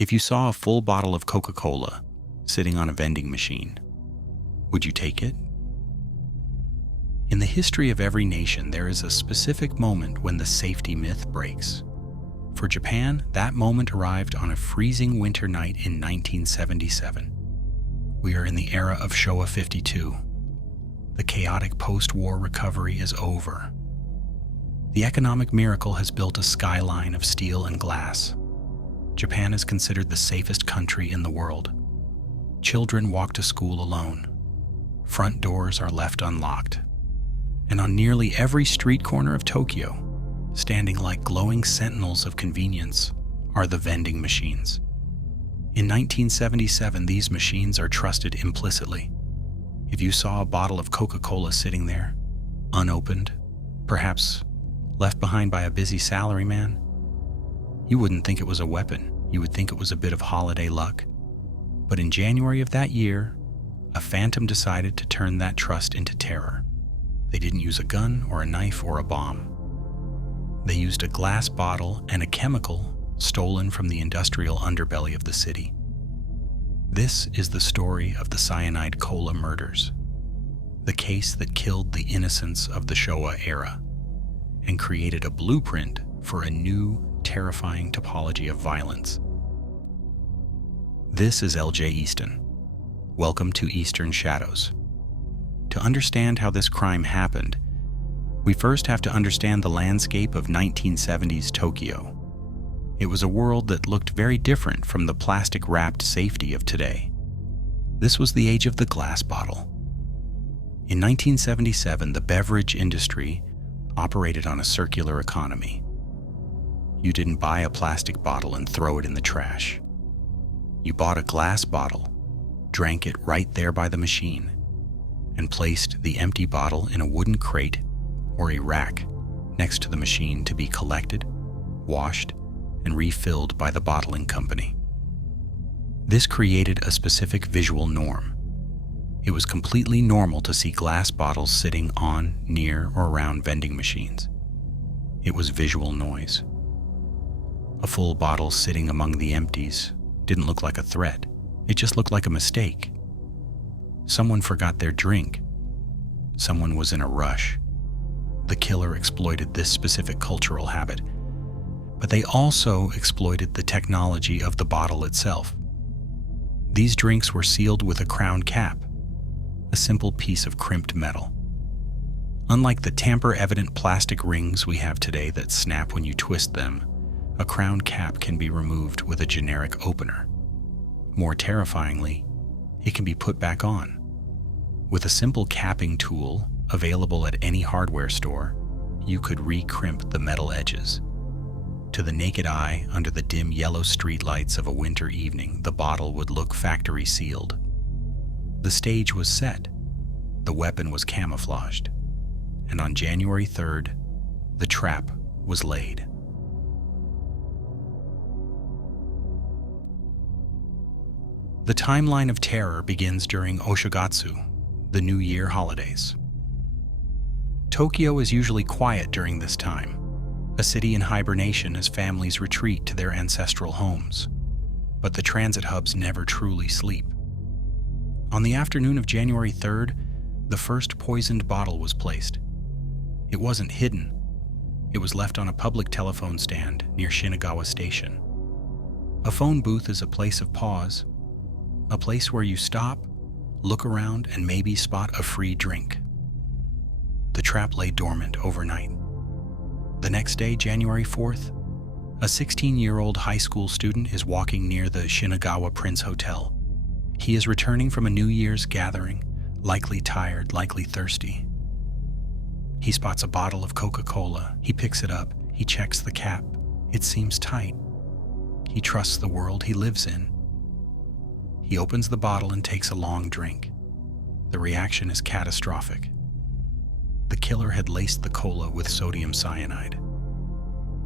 If you saw a full bottle of Coca-Cola sitting on a vending machine, would you take it? In the history of every nation, there is a specific moment when the safety myth breaks. For Japan, that moment arrived on a freezing winter night in 1977. We are in the era of Showa 52. The chaotic post-war recovery is over. The economic miracle has built a skyline of steel and glass. Japan is considered the safest country in the world. Children walk to school alone. Front doors are left unlocked. And on nearly every street corner of Tokyo, standing like glowing sentinels of convenience, are the vending machines. In 1977, these machines are trusted implicitly. If you saw a bottle of Coca-Cola sitting there, unopened, perhaps left behind by a busy salaryman, you wouldn't think it was a weapon. You would think it was a bit of holiday luck. But in January of that year, a phantom decided to turn that trust into terror. They didn't use a gun or a knife or a bomb. They used a glass bottle and a chemical stolen from the industrial underbelly of the city. This is the story of the Cyanide Cola murders, the case that killed the innocents of the Showa era and created a blueprint for a new, terrifying topology of violence. This is L.J. Easton. Welcome to Eastern Shadows. To understand how this crime happened, we first have to understand the landscape of 1970s Tokyo. It was a world that looked very different from the plastic-wrapped safety of today. This was the age of the glass bottle. In 1977, the beverage industry operated on a circular economy. You didn't buy a plastic bottle and throw it in the trash. You bought a glass bottle, drank it right there by the machine, and placed the empty bottle in a wooden crate or a rack next to the machine to be collected, washed, and refilled by the bottling company. This created a specific visual norm. It was completely normal to see glass bottles sitting on, near, or around vending machines. It was visual noise. A full bottle sitting among the empties didn't look like a threat. It just looked like a mistake. Someone forgot their drink. Someone was in a rush. The killer exploited this specific cultural habit, but they also exploited the technology of the bottle itself. These drinks were sealed with a crown cap, a simple piece of crimped metal. Unlike the tamper-evident plastic rings we have today that snap when you twist them, a crown cap can be removed with a generic opener. More terrifyingly, it can be put back on. With a simple capping tool available at any hardware store, you could re-crimp the metal edges. To the naked eye, under the dim yellow streetlights of a winter evening, the bottle would look factory sealed. The stage was set, the weapon was camouflaged, and on January 3rd, the trap was laid. The timeline of terror begins during Oshigatsu, the New Year holidays. Tokyo is usually quiet during this time, a city in hibernation as families retreat to their ancestral homes. But the transit hubs never truly sleep. On the afternoon of January 3rd, the first poisoned bottle was placed. It wasn't hidden. It was left on a public telephone stand near Shinagawa Station. A phone booth is a place of pause, a place where you stop, look around, and maybe spot a free drink. The trap lay dormant overnight. The next day, January 4th, a 16-year-old high school student is walking near the Shinagawa Prince Hotel. He is returning from a New Year's gathering, likely tired, likely thirsty. He spots a bottle of Coca-Cola. He picks it up. He checks the cap. It seems tight. He trusts the world he lives in. He opens the bottle and takes a long drink. The reaction is catastrophic. The killer had laced the cola with sodium cyanide.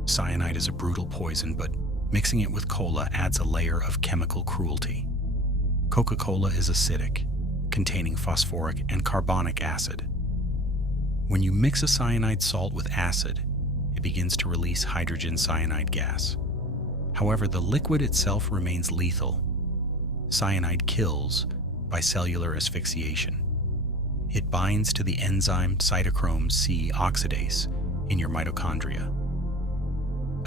Cyanide is a brutal poison, but mixing it with cola adds a layer of chemical cruelty. Coca-Cola is acidic, containing phosphoric and carbonic acid. When you mix a cyanide salt with acid, it begins to release hydrogen cyanide gas. However, the liquid itself remains lethal. Cyanide kills by cellular asphyxiation. It binds to the enzyme cytochrome C oxidase in your mitochondria.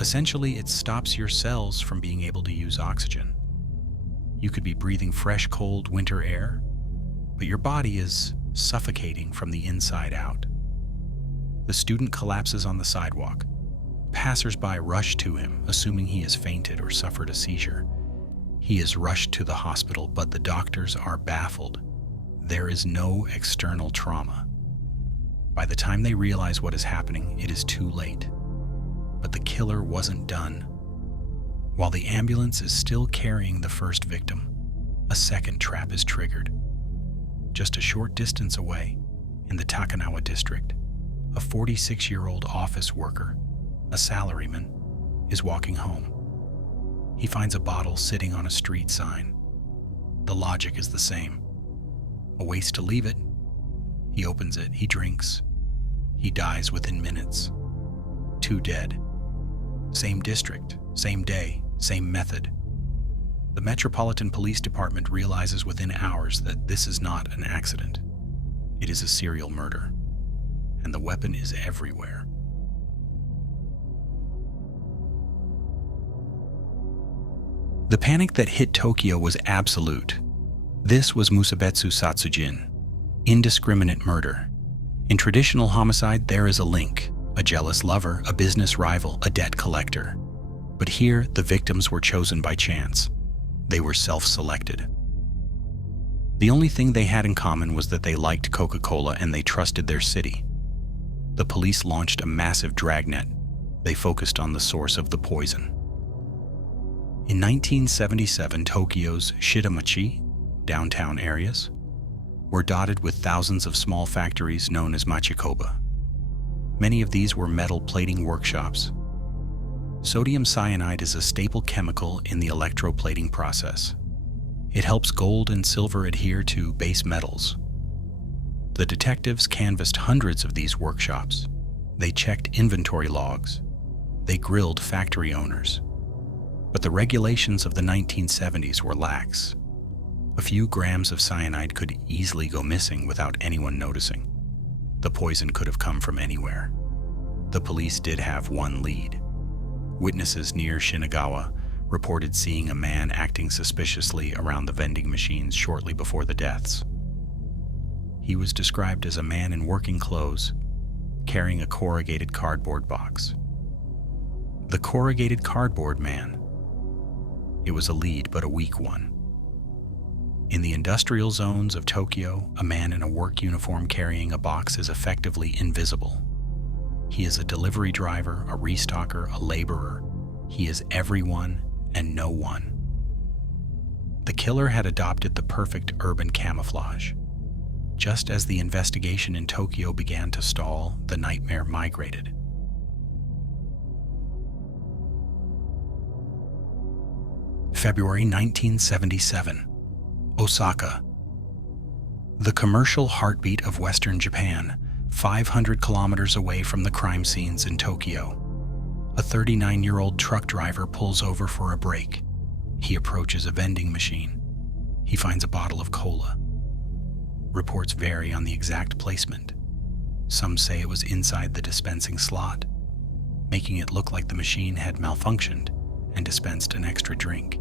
Essentially, it stops your cells from being able to use oxygen. You could be breathing fresh, cold winter air, but your body is suffocating from the inside out. The student collapses on the sidewalk. Passers-by rush to him, assuming he has fainted or suffered a seizure. He is rushed to the hospital, but the doctors are baffled. There is no external trauma. By the time they realize what is happening, it is too late. But the killer wasn't done. While the ambulance is still carrying the first victim, a second trap is triggered. Just a short distance away, in the Takanawa district, a 46-year-old office worker, a salaryman, is walking home. He finds a bottle sitting on a street sign. The logic is the same. A waste to leave it. He opens it, he drinks. He dies within minutes. 2 dead. Same district, same day, same method. The Metropolitan Police Department realizes within hours that this is not an accident. It is a serial murder, and the weapon is everywhere. The panic that hit Tokyo was absolute. This was Musabetsu Satsujin, indiscriminate murder. In traditional homicide, there is a link, a jealous lover, a business rival, a debt collector. But here, the victims were chosen by chance. They were self-selected. The only thing they had in common was that they liked Coca-Cola and they trusted their city. The police launched a massive dragnet. They focused on the source of the poison. In 1977, Tokyo's Shitamachi, downtown areas, were dotted with thousands of small factories known as machikoba. Many of these were metal plating workshops. Sodium cyanide is a staple chemical in the electroplating process. It helps gold and silver adhere to base metals. The detectives canvassed hundreds of these workshops. They checked inventory logs. They grilled factory owners. But the regulations of the 1970s were lax. A few grams of cyanide could easily go missing without anyone noticing. The poison could have come from anywhere. The police did have one lead. Witnesses near Shinagawa reported seeing a man acting suspiciously around the vending machines shortly before the deaths. He was described as a man in working clothes, carrying a corrugated cardboard box. The corrugated cardboard man. It was a lead, but a weak one. In the industrial zones of Tokyo, a man in a work uniform carrying a box is effectively invisible. He is a delivery driver, a restocker, a laborer. He is everyone and no one. The killer had adopted the perfect urban camouflage. Just as the investigation in Tokyo began to stall, the nightmare migrated. February 1977, Osaka. The commercial heartbeat of Western Japan, 500 kilometers away from the crime scenes in Tokyo. A 39-year-old truck driver pulls over for a break. He approaches a vending machine. He finds a bottle of cola. Reports vary on the exact placement. Some say it was inside the dispensing slot, making it look like the machine had malfunctioned and dispensed an extra drink.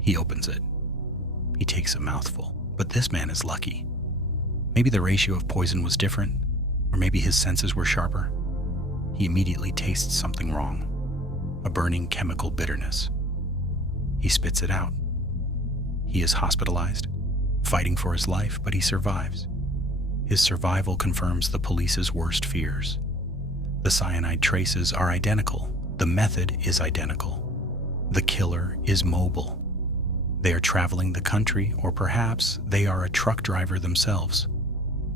He opens it. He takes a mouthful, but this man is lucky. Maybe the ratio of poison was different, or maybe his senses were sharper. He immediately tastes something wrong, a burning chemical bitterness. He spits it out. He is hospitalized, fighting for his life, but he survives. His survival confirms the police's worst fears. The cyanide traces are identical. The method is identical. The killer is mobile. They are traveling the country, or perhaps they are a truck driver themselves,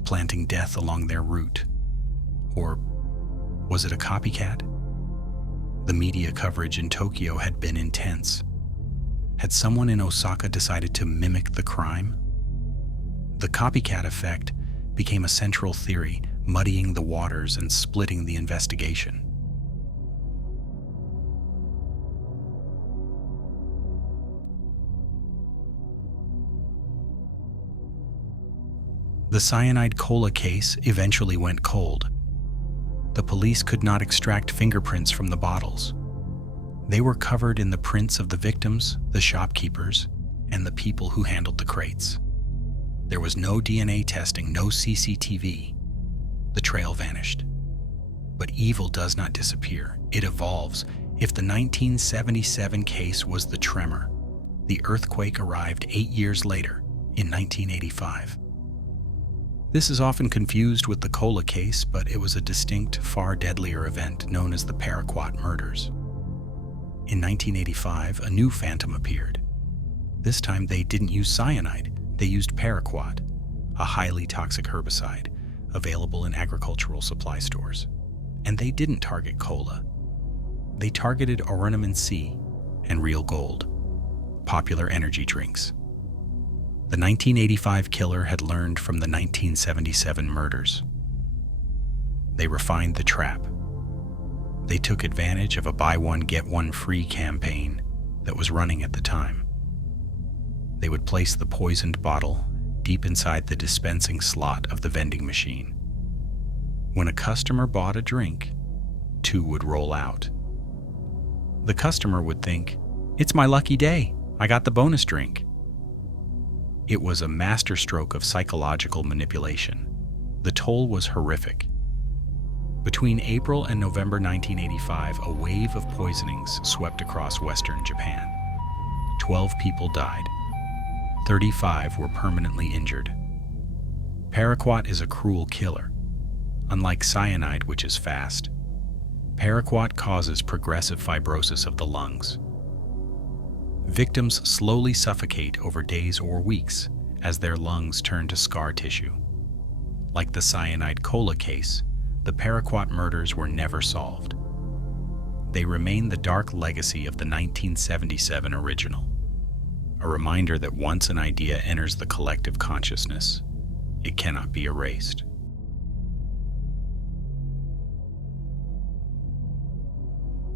planting death along their route. Or was it a copycat? The media coverage in Tokyo had been intense. Had someone in Osaka decided to mimic the crime? The copycat effect became a central theory, muddying the waters and splitting the investigation. The cyanide cola case eventually went cold. The police could not extract fingerprints from the bottles. They were covered in the prints of the victims, the shopkeepers, and the people who handled the crates. There was no DNA testing, no CCTV. The trail vanished. But evil does not disappear. It evolves. If the 1977 case was the tremor, the earthquake arrived 8 years later, in 1985. This is often confused with the cola case, but it was a distinct, far deadlier event known as the Paraquat murders. In 1985, a new phantom appeared. This time they didn't use cyanide, they used paraquat, a highly toxic herbicide available in agricultural supply stores. And they didn't target cola. They targeted Ornament C and Real Gold, popular energy drinks. The 1985 killer had learned from the 1977 murders. They refined the trap. They took advantage of a buy one, get one free campaign that was running at the time. They would place the poisoned bottle deep inside the dispensing slot of the vending machine. When a customer bought a drink, 2 would roll out. The customer would think, "It's my lucky day. I got the bonus drink." It was a masterstroke of psychological manipulation. The toll was horrific. Between April and November 1985, a wave of poisonings swept across western Japan. 12 people died. 35 were permanently injured. Paraquat is a cruel killer. Unlike cyanide, which is fast, paraquat causes progressive fibrosis of the lungs. Victims slowly suffocate over days or weeks as their lungs turn to scar tissue. Like the cyanide cola case, the paraquat murders were never solved. They remain the dark legacy of the 1977 original, a reminder that once an idea enters the collective consciousness, it cannot be erased.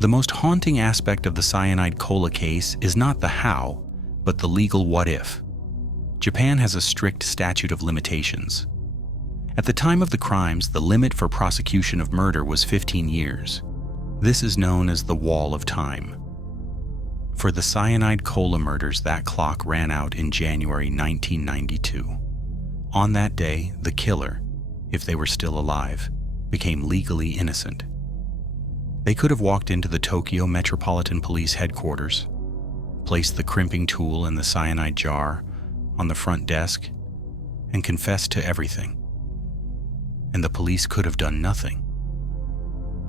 The most haunting aspect of the cyanide cola case is not the how, but the legal what if. Japan has a strict statute of limitations. At the time of the crimes, the limit for prosecution of murder was 15 years. This is known as the wall of time. For the cyanide cola murders, that clock ran out in January 1992. On that day, the killer, if they were still alive, became legally innocent. They could have walked into the Tokyo Metropolitan Police headquarters, placed the crimping tool in the cyanide jar on the front desk, and confessed to everything. And the police could have done nothing.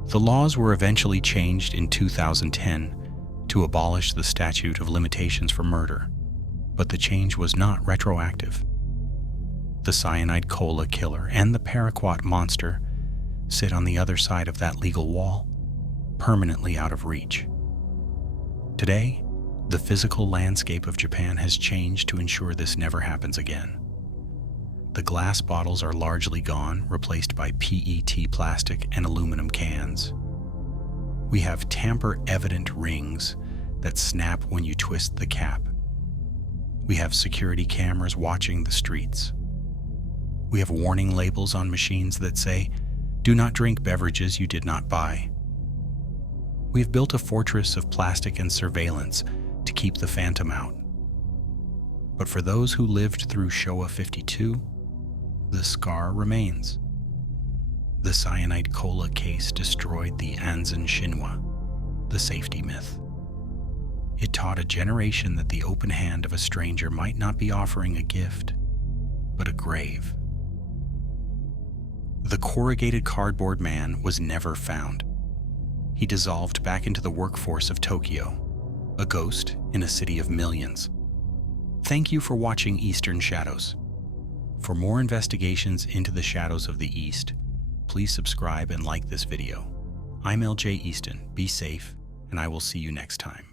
The laws were eventually changed in 2010 to abolish the statute of limitations for murder, but the change was not retroactive. The cyanide cola killer and the paraquat monster sit on the other side of that legal wall, permanently out of reach. Today, the physical landscape of Japan has changed to ensure this never happens again. The glass bottles are largely gone, replaced by PET plastic and aluminum cans. We have tamper-evident rings that snap when you twist the cap. We have security cameras watching the streets. We have warning labels on machines that say, "Do not drink beverages you did not buy." We have built a fortress of plastic and surveillance to keep the phantom out. But for those who lived through Showa 52, the scar remains. The cyanide cola case destroyed the Anzan Shinwa, the safety myth. It taught a generation that the open hand of a stranger might not be offering a gift, but a grave. The corrugated cardboard man was never found. He dissolved back into the workforce of Tokyo, a ghost in a city of millions. Thank you for watching Eastern Shadows. For more investigations into the shadows of the East, please subscribe and like this video. I'm LJ Easton. Be safe, and I will see you next time.